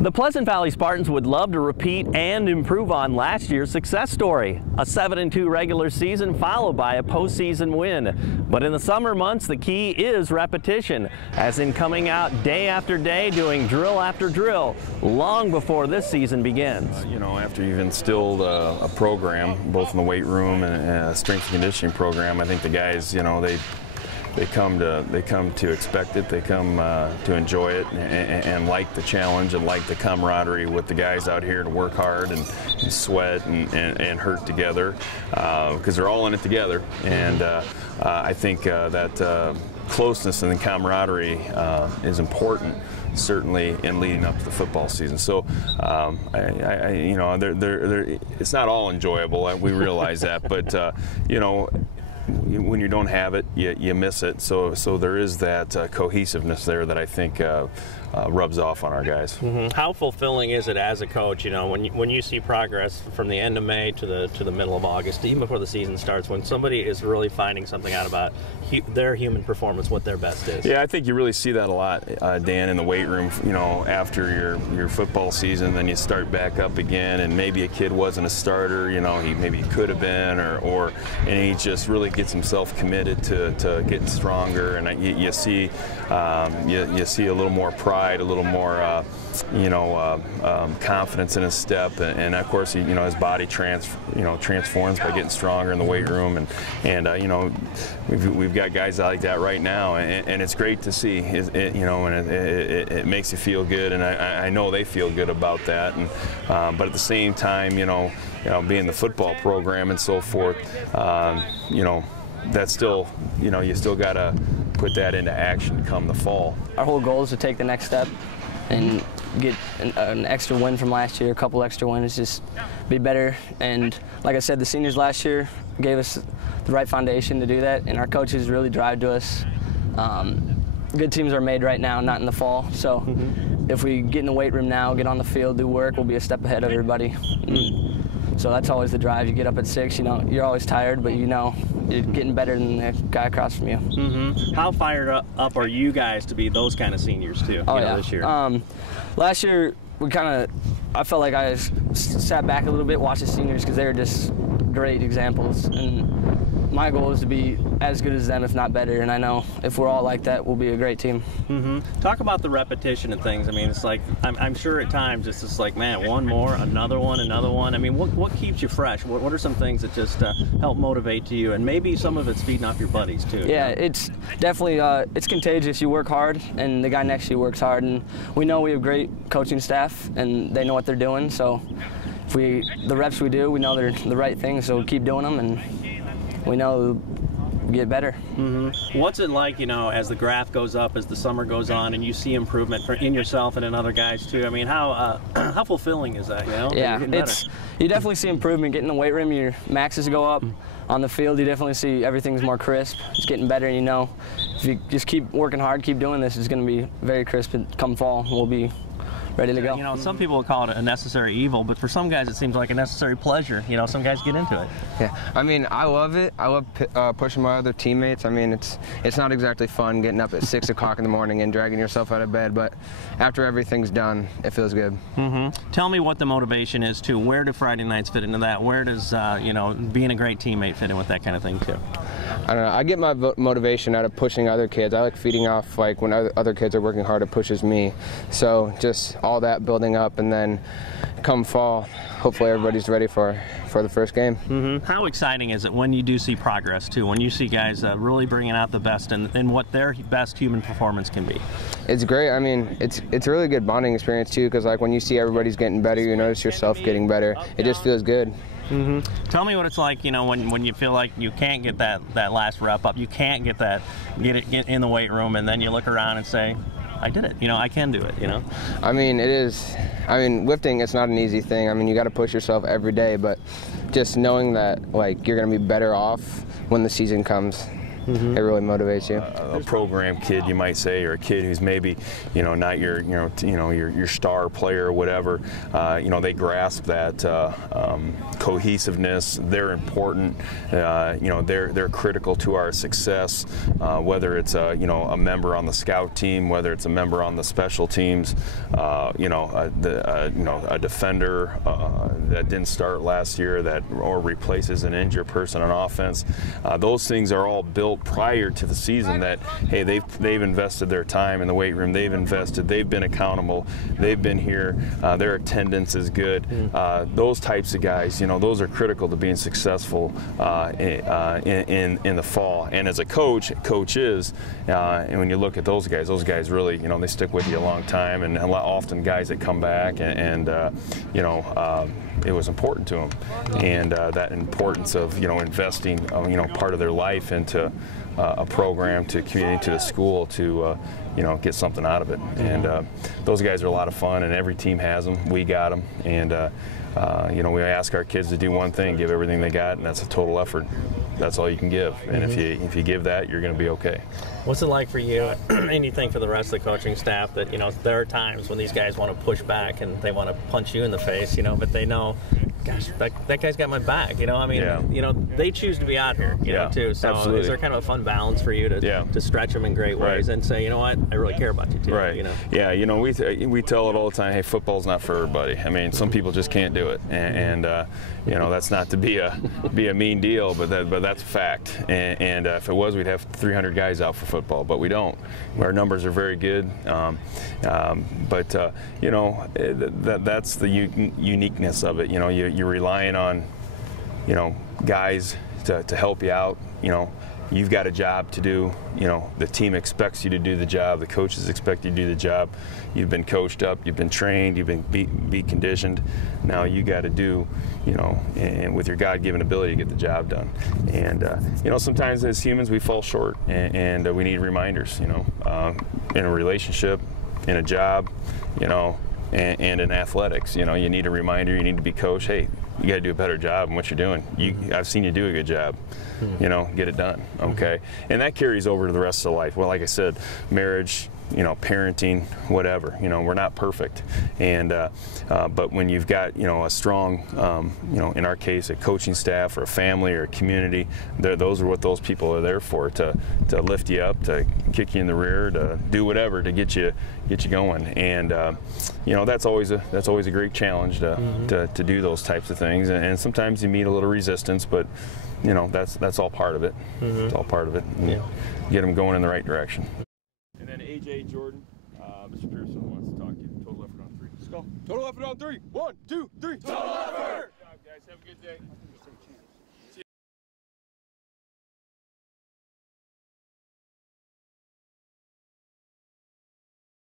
The Pleasant Valley Spartans would love to repeat and improve on last year's success story, a 7-2 regular season followed by a postseason win. But in the summer months, the key is repetition, as in coming out day after day, doing drill after drill, long before this season begins. You know, after you've instilled a program, both in the weight room and a strength and conditioning program, I think the guys, you know, they come to expect it. They come to enjoy it and like the challenge and like the camaraderie with the guys out here to work hard and sweat and hurt together, because they're all in it together. And I think that closeness and the camaraderie is important, certainly in leading up to the football season. So, you know, it's not all enjoyable. We realize that, but you know, when you don't have it, you miss it. So there is that cohesiveness there that I think rubs off on our guys. Mm-hmm. How fulfilling is it as a coach, you know, when you see progress from the end of May to the middle of August, even before the season starts, when somebody is really finding something out about their human performance, what their best is? Yeah, I think you really see that a lot, Dan, in the weight room. You know, after your football season, then you start back up again, and maybe a kid wasn't a starter, you know, maybe he could have been, and he just really gets himself committed to getting stronger, and you see you see a little more pride, a little more you know, confidence in his step, and of course, you know, his body transforms by getting stronger in the weight room, and you know, we've got guys like that right now, and it's great to see. You know, and it makes you feel good, and I know they feel good about that, and but at the same time, you know, being the football program and so forth, you know, that's still, you know, you still got to put that into action come the fall. Our whole goal is to take the next step and get an extra win from last year, a couple extra wins, just be better. And like I said, the seniors last year gave us the right foundation to do that, and our coaches really drive to us. Good teams are made right now, not in the fall. So if we get in the weight room now, get on the field, do work, we'll be a step ahead of everybody. So that's always the drive. You get up at 6, you know, you're always tired, but you know you're getting better than the guy across from you. How fired up are you guys to be those kind of seniors too? This year? Last year, I felt like I sat back a little bit, watched the seniors, because they were just great examples. And my goal is to be as good as them, if not better, and I know if we're all like that, we'll be a great team. Talk about the repetition and things. I mean, it's like, I'm sure at times it's just like, man, one more, another one. I mean, what keeps you fresh? What are some things that just help motivate you, and maybe some of it's feeding off your buddies too? Yeah, it's definitely, it's contagious. You work hard, and the guy next to you works hard, and we know we have great coaching staff, and they know what they're doing, so if the reps we do, we know they're the right things, so keep doing them, and we know we'll get better. What's it like, you know, as the graph goes up, as the summer goes on, and you see improvement in yourself and in other guys too? I mean, how fulfilling is that, you know? Yeah, you definitely see improvement. Getting in the weight room, your maxes go up. On the field, you definitely see everything's more crisp. It's getting better, and you know, if you just keep working hard, keep doing this, it's going to be very crisp. And come fall, we'll be ready to go. You know, some people will call it a necessary evil, but for some guys it seems like a necessary pleasure. You know, some guys get into it. Yeah, I mean, I love it. I love pushing my other teammates. I mean, it's not exactly fun getting up at 6 o'clock in the morning and dragging yourself out of bed, but after everything's done, it feels good. Tell me what the motivation is too. Where do Friday nights fit into that? Where does you know, being a great teammate fit in with that kind of thing too? I don't know. I get my motivation out of pushing other kids. I like feeding off, like when other kids are working hard, it pushes me. So just all that building up, and then come fall, hopefully everybody's ready for the first game. How exciting is it when you do see progress too, when you see guys really bringing out the best in what their best human performance can be? It's great. I mean, it's a really good bonding experience too, because like when you see everybody's getting better, you notice yourself getting better. It just feels good. Tell me what it's like, you know, when you feel like you can't get that last rep up, you can't get it in the weight room, and then you look around and say, I did it. You know, I can do it, you know? I mean, lifting, it's not an easy thing. I mean, you got to push yourself every day, but just knowing that, like, you're going to be better off when the season comes, it really motivates you. A program kid, you might say, or a kid who's maybe, not your, your star player or whatever, they grasp that cohesiveness. They're important. They're critical to our success. Whether it's a member on the scout team, whether it's a member on the special teams, a defender that didn't start last year or replaces an injured person on offense. Those things are all built prior to the season. That hey, they've invested their time in the weight room. They've been accountable. They've been here. Their attendance is good. Those types of guys, those are critical to being successful in the fall. And as a coach is, and when you look at those guys really, they stick with you a long time, and often guys that come back and it was important to them, and that importance of investing part of their life into a program, to community, to the school, to get something out of it. And those guys are a lot of fun, and every team has them. We got them, and we ask our kids to do one thing: give everything they got, and that's a total effort. That's all you can give, and if you give that, you're going to be okay. What's it like for you, and you think for the rest of the coaching staff, that there are times when these guys want to push back and they want to punch you in the face, but they know, gosh, that guy's got my back, they choose to be out here, too. So absolutely. Is there kind of a fun balance for you to stretch them in great ways and say, you know what, I really care about you too, right? Yeah, we tell it all the time. Hey, football's not for everybody. I mean, some people just can't do it, and that's not to be a mean deal, but that's a fact. And if it was, we'd have 300 guys out for football, but we don't. Our numbers are very good, but that's the uniqueness of it. You're relying on guys to help you out. You've got a job to do. The team expects you to do the job. The coaches expect you to do the job. You've been coached up. You've been trained. You've been be conditioned. Now you got to do, and with your God-given ability to get the job done. And sometimes as humans we fall short, and we need reminders. In a relationship, in a job, and in athletics, you need a reminder. You need to be coached. Hey, you got to do a better job in what you're doing. I've seen you do a good job. Get it done. Okay, and that carries over to the rest of life. Well, like I said, marriage, parenting, whatever. We're not perfect, and but when you've got a strong, in our case, a coaching staff or a family or a community, those are what those people are there for, to lift you up, to kick you in the rear, to do whatever to get you going. And that's always a great challenge to do those types of things. And sometimes you meet a little resistance, but that's all part of it. It's all part of it. Get them going in the right direction. And then AJ Jordan, Mr. Pearson wants to talk to you. Total effort on 3. Let's go. Total effort on 3. 1, 2, 3. Total effort! Good job, guys. Have a good day.